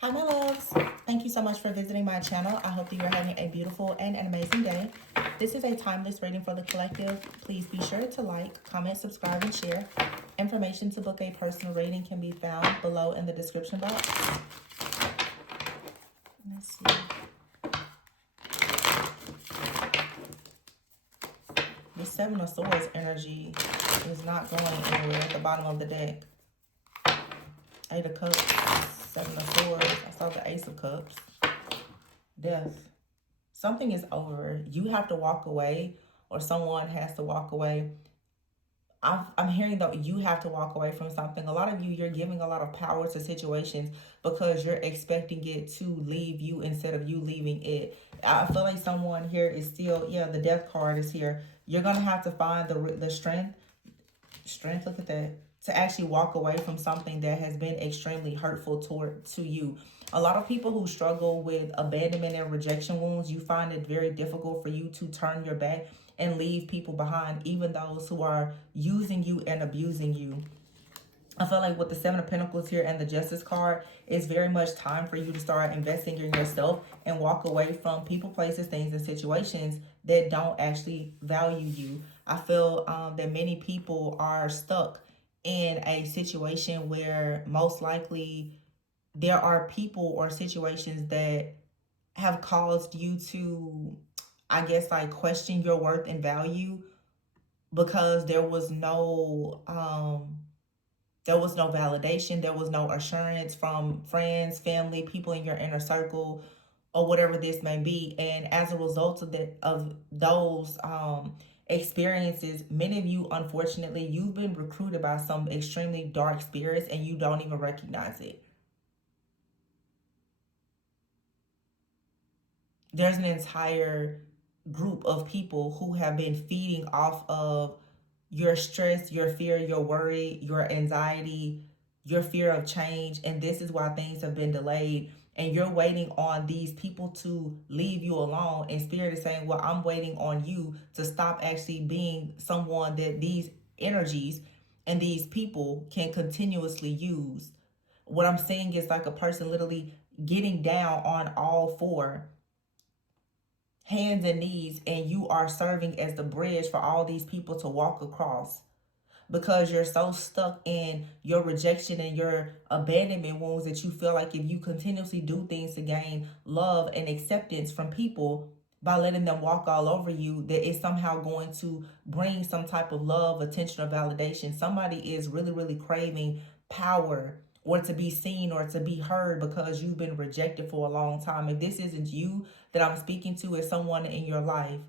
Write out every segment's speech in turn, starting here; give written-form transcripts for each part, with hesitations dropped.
Hi, my loves. Thank you so much for visiting my channel. I hope that you're having a beautiful and an amazing day. This is a timeless reading for the collective. Please be sure to like, comment, subscribe, and share. Information to book a personal reading can be found below in the description box. Let's see. The Seven of Swords energy is not going anywhere at the bottom of the deck. Eight of Cups, Seven of Swords. I saw the Ace of Cups. Death. Something is over. You have to walk away, or someone has to walk away. I'm hearing that you have to walk away from something. A lot of you, you're giving a lot of power to situations because you're expecting it to leave you instead of you leaving it. I feel like someone here is still, yeah, the death card is here. You're going to have to find the strength, look at that, to actually walk away from something that has been extremely hurtful to you. A lot of people who struggle with abandonment and rejection wounds, you find it very difficult for you to turn your back and leave people behind, even those who are using you and abusing you. I feel like with the Seven of Pentacles here and the Justice card, it's very much time for you to start investing in yourself and walk away from people, places, things, and situations that don't actually value you. I feel that many people are stuck in a situation where most likely there are people or situations that have caused you to, I guess, like question your worth and value because there was no validation, there was no assurance from friends, family, people in your inner circle, or whatever this may be. And as a result of those experiences, many of you, unfortunately, you've been recruited by some extremely dark spirits and you don't even recognize it. There's an entire group of people who have been feeding off of your stress, your fear, your worry, your anxiety, your fear of change. And this is why things have been delayed. And you're waiting on these people to leave you alone. And Spirit is saying, well, I'm waiting on you to stop actually being someone that these energies and these people can continuously use. What I'm saying is like a person literally getting down on all four, hands and knees, and you are serving as the bridge for all these people to walk across, because you're so stuck in your rejection and your abandonment wounds that you feel like if you continuously do things to gain love and acceptance from people by letting them walk all over you, that it's somehow going to bring some type of love, attention, or validation. Somebody is really, really craving power, or to be seen, or to be heard, because you've been rejected for a long time. If this isn't you that I'm speaking to, as someone in your life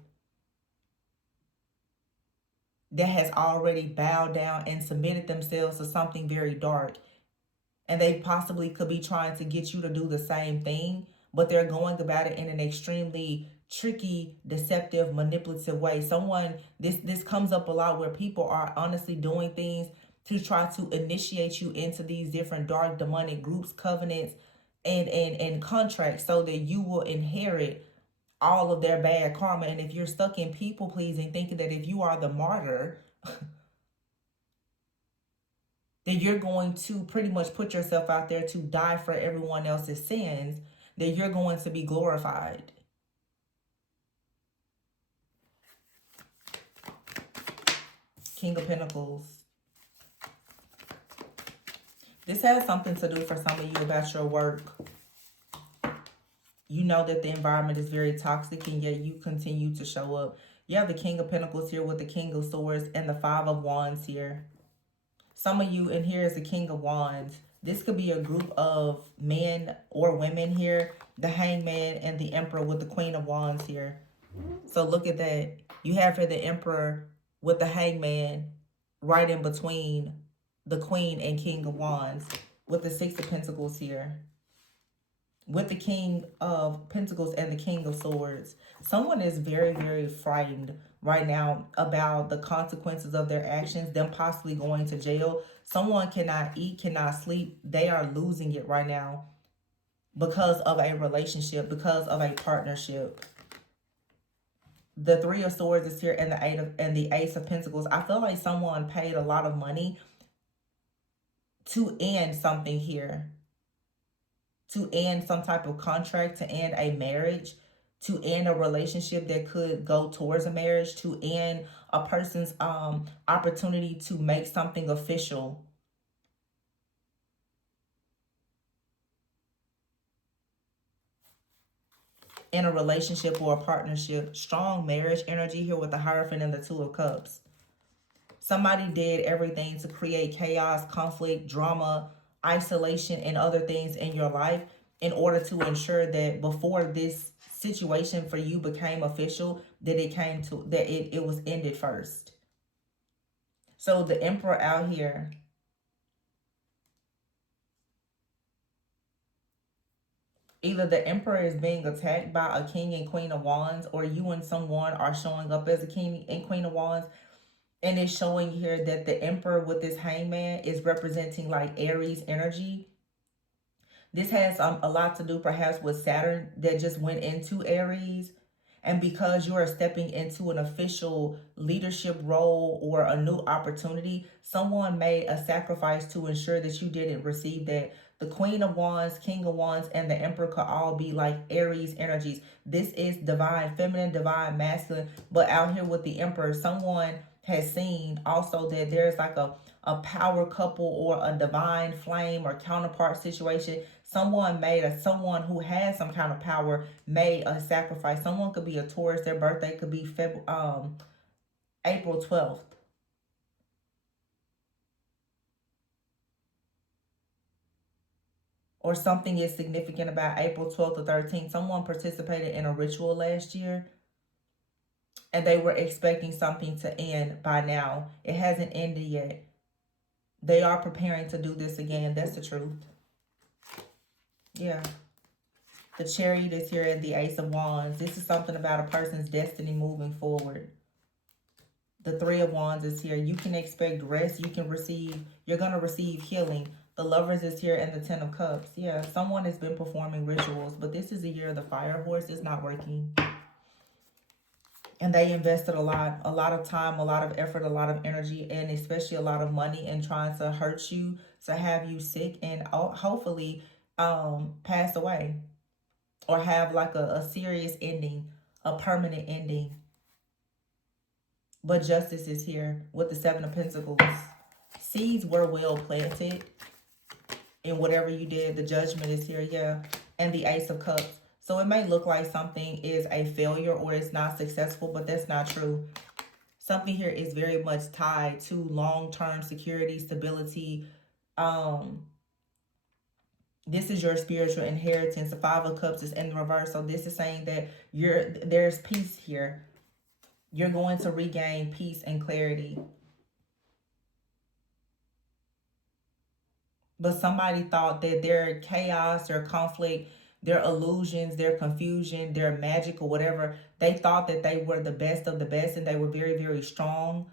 that has already bowed down and submitted themselves to something very dark. And they possibly could be trying to get you to do the same thing, but they're going about it in an extremely tricky, deceptive, manipulative way. This comes up a lot, where people are honestly doing things to try to initiate you into these different dark demonic groups, covenants, and contracts, so that you will inherit all of their bad karma. And if you're stuck in people pleasing, thinking that if you are the martyr, that you're going to pretty much put yourself out there to die for everyone else's sins, that you're going to be glorified. King of Pentacles. This has something to do for some of you about your work. You know that the environment is very toxic, and yet you continue to show up. You have the King of Pentacles here with the King of Swords and the Five of Wands here. Some of you, and here is the King of Wands. This could be a group of men or women here. The Hangman and the Emperor with the Queen of Wands here. So look at that. You have here the Emperor with the Hangman right in between the Queen and King of Wands, with the Six of Pentacles here, with the King of Pentacles and the King of Swords. Someone is very, very frightened right now about the consequences of their actions, them possibly going to jail. Someone cannot eat, cannot sleep. They are losing it right now because of a relationship, because of a partnership. The Three of Swords is here, and the Ace of Pentacles. I feel like someone paid a lot of money to end something here. to end some type of contract, to end a marriage, to end a relationship that could go towards a marriage, to end a person's opportunity to make something official in a relationship or a partnership. Strong marriage energy here with the Hierophant and the Two of Cups. Somebody did everything to create chaos, conflict, drama, isolation, and other things in your life in order to ensure that before this situation for you became official, that it was ended first. So the Emperor out here, either the Emperor is being attacked by a King and Queen of Wands, or you and someone are showing up as a King and Queen of Wands. And it's showing here that the Emperor with this Hangman is representing like Aries energy. This has a lot to do perhaps with Saturn that just went into Aries. And because you are stepping into an official leadership role or a new opportunity, someone made a sacrifice to ensure that you didn't receive that. The Queen of Wands, King of Wands, and the Emperor could all be like Aries energies. This is divine feminine, divine masculine. But out here with the Emperor, someone has seen also that there's like a power couple or a divine flame or counterpart situation. Someone who has some kind of power made a sacrifice. Someone could be a Taurus. Their birthday could be April 12th. Or something is significant about April 12th or 13th. Someone participated in a ritual last year and they were expecting something to end by now. It hasn't ended yet. They are preparing to do this again. That's the truth. Yeah. The Chariot is here and the Ace of Wands. This is something about a person's destiny moving forward. The Three of Wands is here. You can expect rest. You're going to receive healing. The Lovers is here and the Ten of Cups. Yeah, someone has been performing rituals, but this is the year of the Fire Horse. It's not working. And they invested a lot of time, a lot of effort, a lot of energy, and especially a lot of money in trying to hurt you, to have you sick, and hopefully pass away. Or have like a serious ending, a permanent ending. But justice is here with the Seven of Pentacles. Seeds were well planted in whatever you did. The Judgment is here, yeah. And the Ace of Cups. So it may look like something is a failure or it's not successful, but that's not true. Something here is very much tied to long-term security, stability. This is your spiritual inheritance. The Five of Cups is in the reverse. So this is saying that there's peace here. You're going to regain peace and clarity. But somebody thought that their chaos, their conflict, their illusions, their confusion, their magic or whatever, they thought that they were the best of the best and they were very, very strong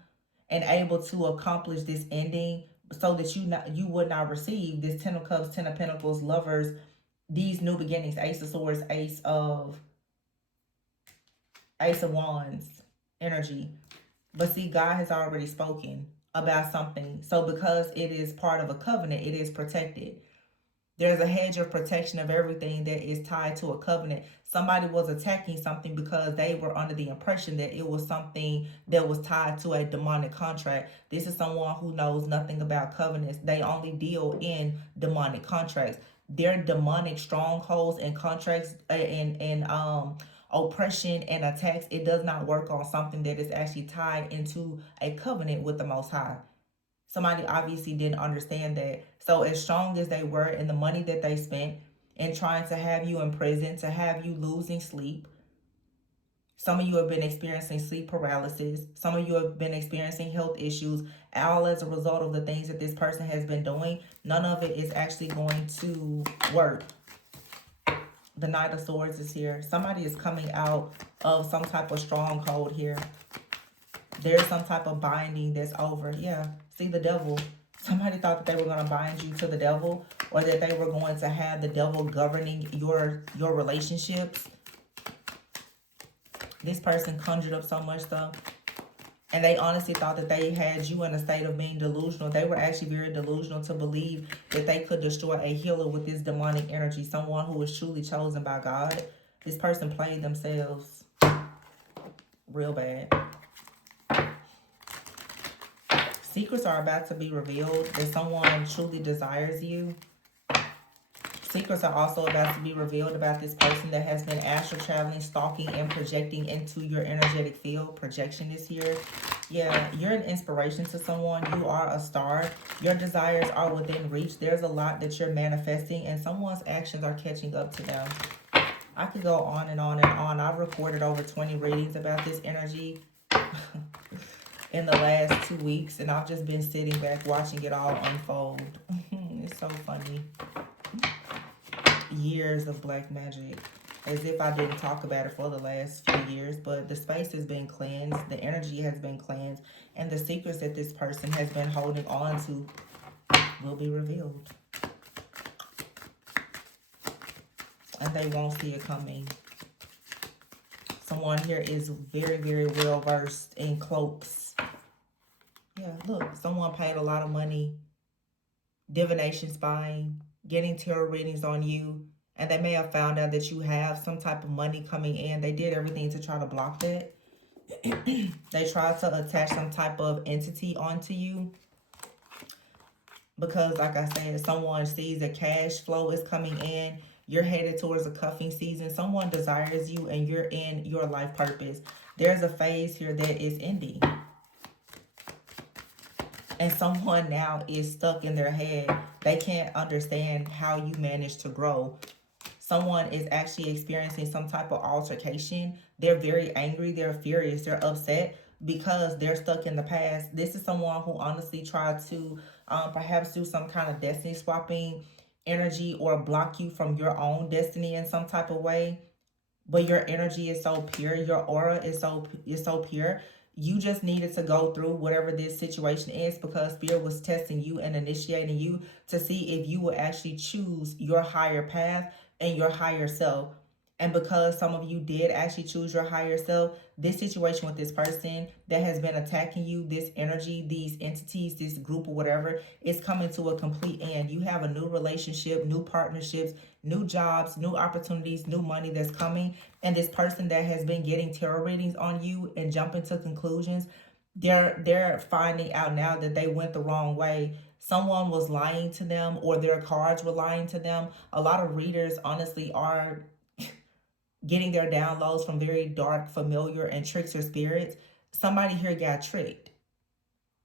and able to accomplish this ending so that you would not receive this Ten of Cups, Ten of Pentacles, Lovers, these new beginnings, Ace of Swords, Ace of Wands energy. But see, God has already spoken about something. So because it is part of a covenant, it is protected. There's a hedge of protection of everything that is tied to a covenant. Somebody was attacking something because they were under the impression that it was something that was tied to a demonic contract. This is someone who knows nothing about covenants. They only deal in demonic contracts. Their demonic strongholds and contracts and oppression and attacks, it does not work on something that is actually tied into a covenant with the Most High. Somebody obviously didn't understand that. So as strong as they were in the money that they spent in trying to have you in prison, to have you losing sleep. Some of you have been experiencing sleep paralysis. Some of you have been experiencing health issues, all as a result of the things that this person has been doing. None of it is actually going to work. The Knight of Swords is here. Somebody is coming out of some type of stronghold here. There's some type of binding that's over. Yeah. See, the devil. Somebody thought that they were going to bind you to the devil, or that they were going to have the devil governing your relationships. This person conjured up so much stuff. And they honestly thought that they had you in a state of being delusional. They were actually very delusional to believe that they could destroy a healer with this demonic energy. Someone who was truly chosen by God. This person played themselves real bad. Secrets are about to be revealed. That someone truly desires you. Secrets are also about to be revealed about this person that has been astral traveling, stalking, and projecting into your energetic field. Projection is here. Yeah, you're an inspiration to someone. You are a star. Your desires are within reach. There's a lot that you're manifesting, and someone's actions are catching up to them. I could go on and on and on. I've recorded over 20 readings about this energy in the last 2 weeks, and I've just been sitting back watching it all unfold. It's so funny. Years of black magic, as if I didn't talk about it for the last few years, but the space has been cleansed, the energy has been cleansed, and the secrets that this person has been holding on to will be revealed. And they won't see it coming. Someone here is very, very well versed in cloaks. Yeah, look, someone paid a lot of money, divination, spying, getting tarot readings on you, and they may have found out that you have some type of money coming in. They did everything to try to block that. They tried to attach some type of entity onto you because, like I said, someone sees that cash flow is coming in. You're headed towards a cuffing season. Someone desires you and you're in your life purpose. There's a phase here that is ending. And someone now is stuck in their head. They can't understand how you managed to grow. Someone is actually experiencing some type of altercation. They're very angry. They're furious. They're upset because they're stuck in the past. This is someone who honestly tried to perhaps do some kind of destiny swapping energy or block you from your own destiny in some type of way. But your energy is so pure. Your aura is so pure. You just needed to go through whatever this situation is because Spirit was testing you and initiating you to see if you would actually choose your higher path and your higher self. And because some of you did actually choose your higher self, this situation with this person that has been attacking you, this energy, these entities, this group or whatever, is coming to a complete end. You have a new relationship, new partnerships, new jobs, new opportunities, new money that's coming. And this person that has been getting tarot readings on you and jumping to conclusions, they're finding out now that they went the wrong way. Someone was lying to them or their cards were lying to them. A lot of readers honestly are getting their downloads from very dark, familiar, and trickster spirits. Somebody here got tricked.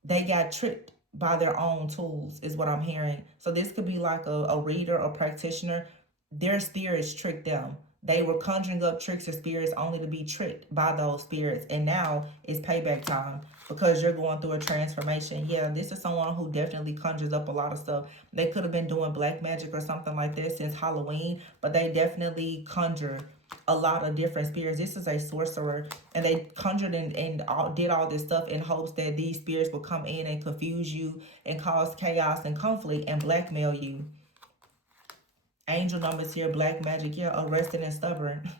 They got tricked by their own tools, is what I'm hearing. So this could be like a reader or practitioner. Their spirits tricked them. They were conjuring up trickster spirits only to be tricked by those spirits. And now it's payback time because you're going through a transformation. Yeah, this is someone who definitely conjures up a lot of stuff. They could have been doing black magic or something like this since Halloween, but they definitely conjure a lot of different spirits. This is a sorcerer, and they conjured and did all this stuff in hopes that these spirits will come in and confuse you and cause chaos and conflict and blackmail you. Angel numbers here, black magic here, arrested and stubborn.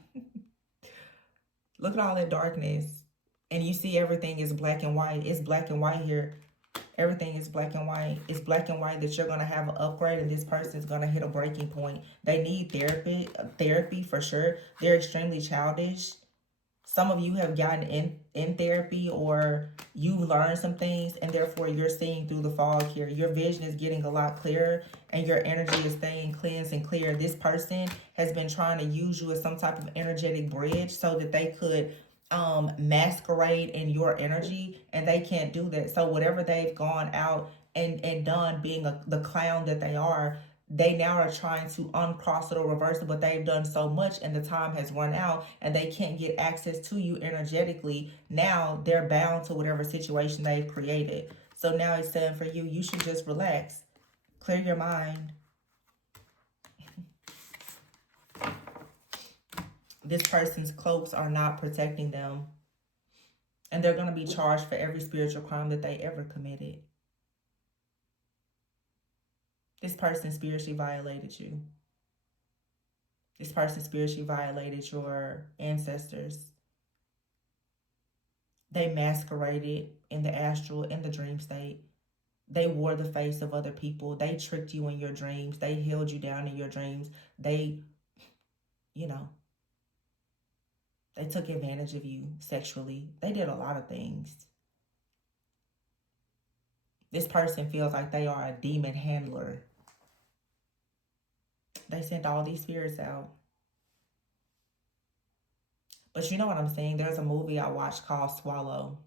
Look at all that darkness. And you see everything is black and white. It's black and white here. Everything is black and white. It's black and white that you're going to have an upgrade and this person is going to hit a breaking point. They need therapy for sure. They're extremely childish. Some of you have gotten in therapy or you learned some things and therefore you're seeing through the fog here. Your vision is getting a lot clearer and your energy is staying cleansed and clear. This person has been trying to use you as some type of energetic bridge so that they could masquerade in your energy, and they can't do that. So whatever they've gone out and done, being the clown that they are, they now are trying to uncross it or reverse it, but they've done so much and the time has run out and they can't get access to you energetically. Now they're bound to whatever situation they've created. So now it's saying for you, you should just relax, clear your mind. This person's cloaks are not protecting them, and they're going to be charged for every spiritual crime that they ever committed. This person spiritually violated you. This person spiritually violated your ancestors. They masqueraded in the astral, in the dream state. They wore the face of other people. They tricked you in your dreams. They held you down in your dreams. They, you know, they took advantage of you sexually. They did a lot of things. This person feels like they are a demon handler. They sent all these spirits out. But you know what I'm saying? There's a movie I watched called Swallow.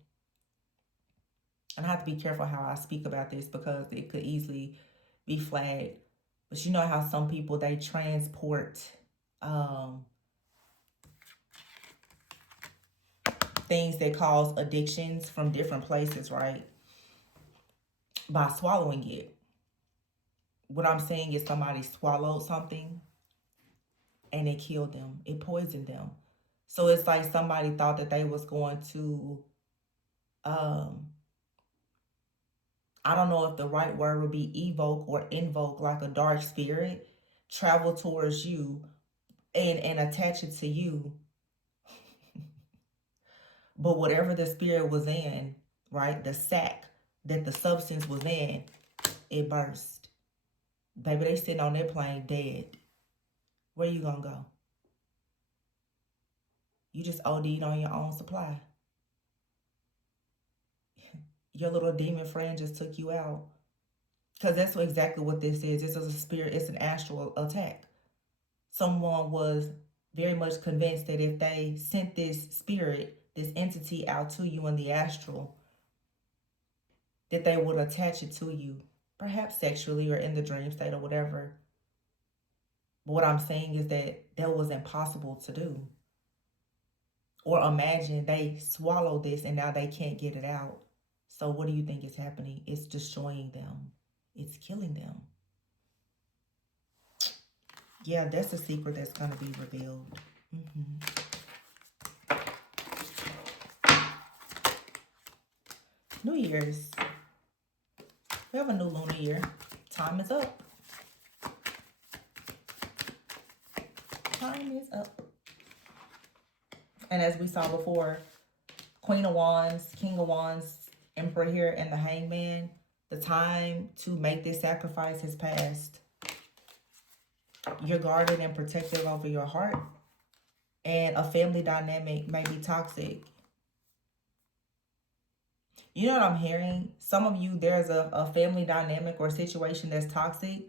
And I have to be careful how I speak about this because it could easily be flagged. But you know how some people, they transport things that cause addictions from different places, right? By swallowing it. What I'm saying is somebody swallowed something and it killed them. It poisoned them. So it's like somebody thought that they was going to, I don't know if the right word would be evoke or invoke, like a dark spirit, travel towards you and attach it to you. But whatever the spirit was in, right, the sack that the substance was in, it burst. Baby, they sitting on that plane dead. Where you gonna go? You just OD'd on your own supply. Your little demon friend just took you out. Because that's exactly what this is. This is a spirit. It's an astral attack. Someone was very much convinced that if they sent this spirit, this entity out to you in the astral, that they would attach it to you, perhaps sexually or in the dream state or whatever. But what I'm saying is that was impossible to do. Or imagine they swallow this and now they can't get it out. So what do you think is happening? It's destroying them. It's killing them. Yeah, that's a secret that's going to be revealed. New Year's. We have a new lunar year. Time is up. Time is up. And as we saw before, Queen of Wands, King of Wands, Emperor here, and the Hangman, the time to make this sacrifice has passed. You're guarded and protective over your heart. And a family dynamic may be toxic. You know what I'm hearing? Some of you, there's a family dynamic or situation that's toxic.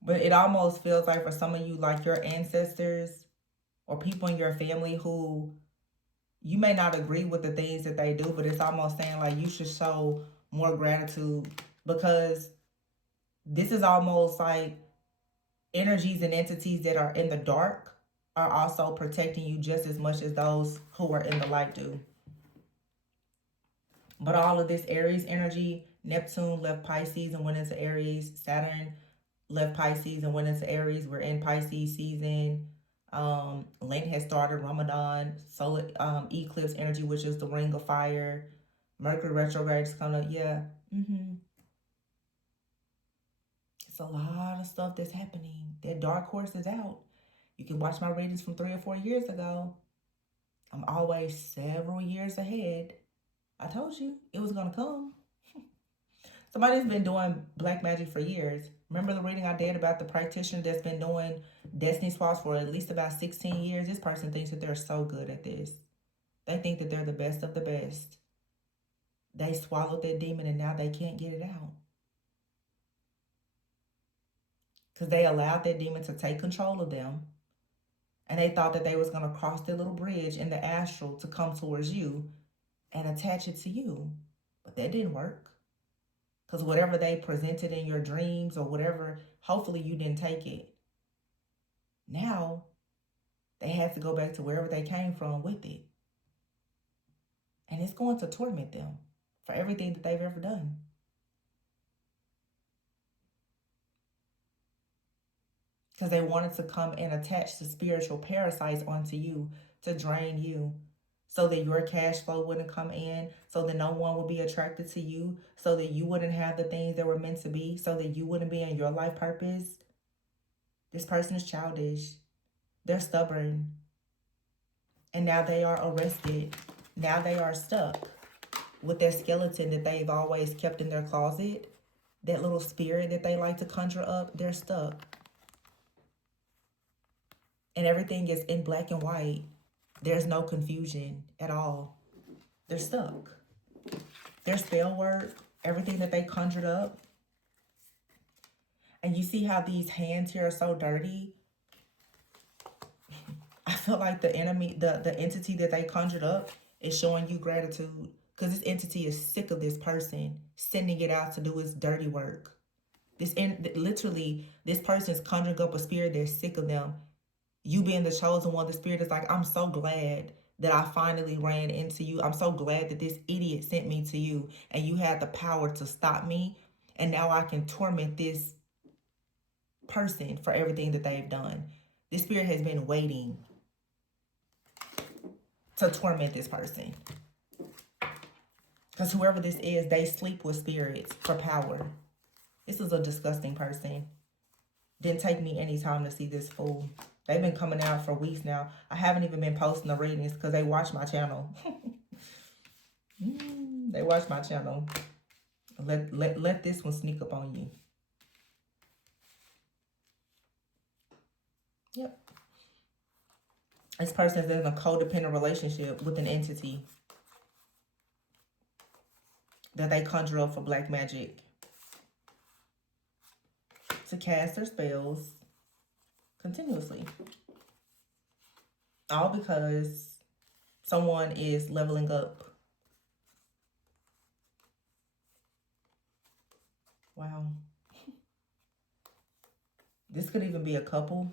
But it almost feels like for some of you, like your ancestors or people in your family who you may not agree with the things that they do, but it's almost saying like you should show more gratitude, because this is almost like energies and entities that are in the dark are also protecting you just as much as those who are in the light do. But all of this Aries energy, Neptune left Pisces and went into Aries. Saturn left Pisces and went into Aries. We're in Pisces season. Lent has started, Ramadan, solar eclipse energy, which is the ring of fire. Mercury retrograde is coming up. Yeah. It's a lot of stuff that's happening. That dark horse is out. You can watch my readings from 3 or 4 years ago. I'm always several years ahead. I told you it was going to come. Somebody's been doing black magic for years. Remember the reading I did about the practitioner that's been doing destiny swaps for at least about 16 years? This person thinks that they're so good at this. They think that they're the best of the best. They swallowed that demon and now they can't get it out. Because they allowed that demon to take control of them. And they thought that they was going to cross their little bridge in the astral to come towards you and attach it to you. But that didn't work. Because whatever they presented in your dreams or whatever, hopefully you didn't take it. Now, they had to go back to wherever they came from with it. And it's going to torment them for everything that they've ever done. Because they wanted to come and attach the spiritual parasites onto you to drain you, so that your cash flow wouldn't come in, so that no one would be attracted to you, so that you wouldn't have the things that were meant to be, so that you wouldn't be in your life purpose. This person is childish. They're stubborn. And now they are arrested. Now they are stuck with their skeleton that they've always kept in their closet. That little spirit that they like to conjure up, they're stuck. And everything is in black and white. There's no confusion at all. They're stuck. Their spell work, everything that they conjured up. And you see how these hands here are so dirty? I feel like the enemy, the entity that they conjured up is showing you gratitude. Because this entity is sick of this person sending it out to do its dirty work. Literally, this person is conjuring up a spirit. They're sick of them. You being the chosen one, the spirit is like, I'm so glad that I finally ran into you. I'm so glad that this idiot sent me to you. And you had the power to stop me. And now I can torment this person for everything that they've done. This spirit has been waiting to torment this person. Because whoever this is, they sleep with spirits for power. This is a disgusting person. Didn't take me any time to see this fool. They've been coming out for weeks now. I haven't even been posting the readings because they watch my channel. They watch my channel. Let this one sneak up on you. Yep. This person is in a codependent relationship with an entity that they conjure up for black magic to cast their spells continuously. All because someone is leveling up. Wow. This could even be a couple.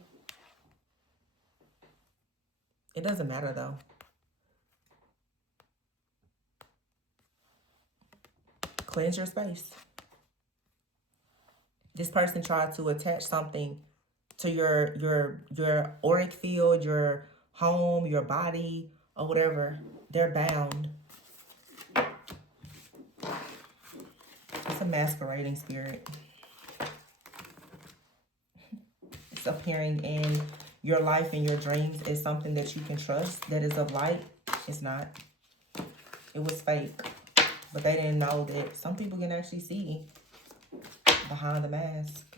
It doesn't matter though. Cleanse your space. This person tried to attach something to your auric field, your home, your body, or whatever. They're bound. It's a masquerading spirit. It's appearing in your life and your dreams as something that you can trust, that is of light. It's not. It was fake. But they didn't know that some people can actually see behind the mask.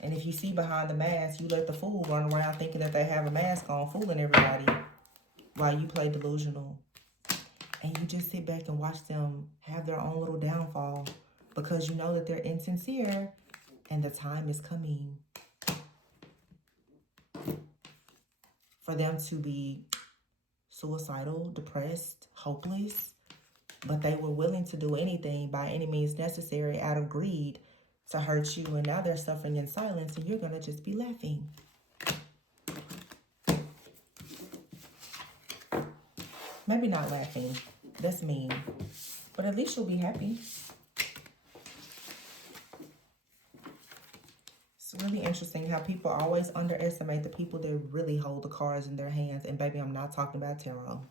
And if you see behind the mask, you let the fool run around thinking that they have a mask on, fooling everybody while you play delusional. And you just sit back and watch them have their own little downfall because you know that they're insincere and the time is coming for them to be suicidal, depressed, hopeless. But they were willing to do anything by any means necessary out of greed to hurt you. And now they're suffering in silence and you're going to just be laughing. Maybe not laughing. That's mean. But at least you'll be happy. It's really interesting how people always underestimate the people that really hold the cards in their hands. And baby, I'm not talking about tarot.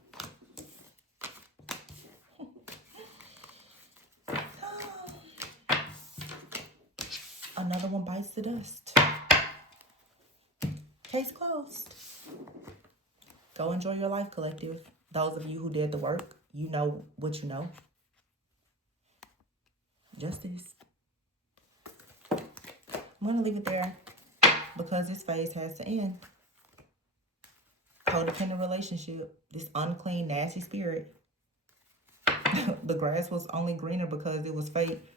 Another one bites the dust. Case closed. Go enjoy your life, collective. Those of you who did the work, you know what you know. Justice. I'm going to leave it there because this phase has to end. Codependent relationship. This unclean, nasty spirit. The grass was only greener because it was fake.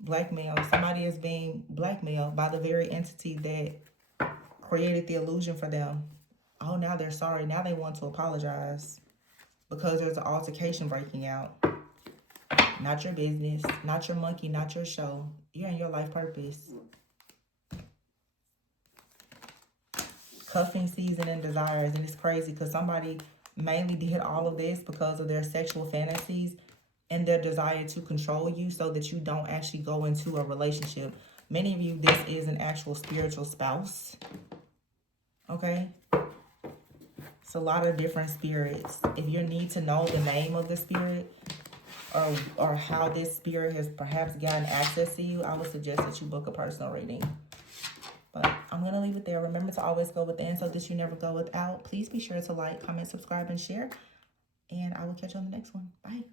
Blackmail. Somebody is being blackmailed by the very entity that created the illusion for them. Oh, now they're sorry. Now they want to apologize because there's an altercation breaking out. Not your business, not your monkey, not your show. You're in your life purpose. Cuffing season and desires. And it's crazy because somebody mainly did all of this because of their sexual fantasies and their desire to control you so that you don't actually go into a relationship. Many of you, this is an actual spiritual spouse. Okay? It's a lot of different spirits. If you need to know the name of the spirit or how this spirit has perhaps gotten access to you, I would suggest that you book a personal reading. But I'm going to leave it there. Remember to always go within so that you never go without. Please be sure to like, comment, subscribe, and share. And I will catch you on the next one. Bye.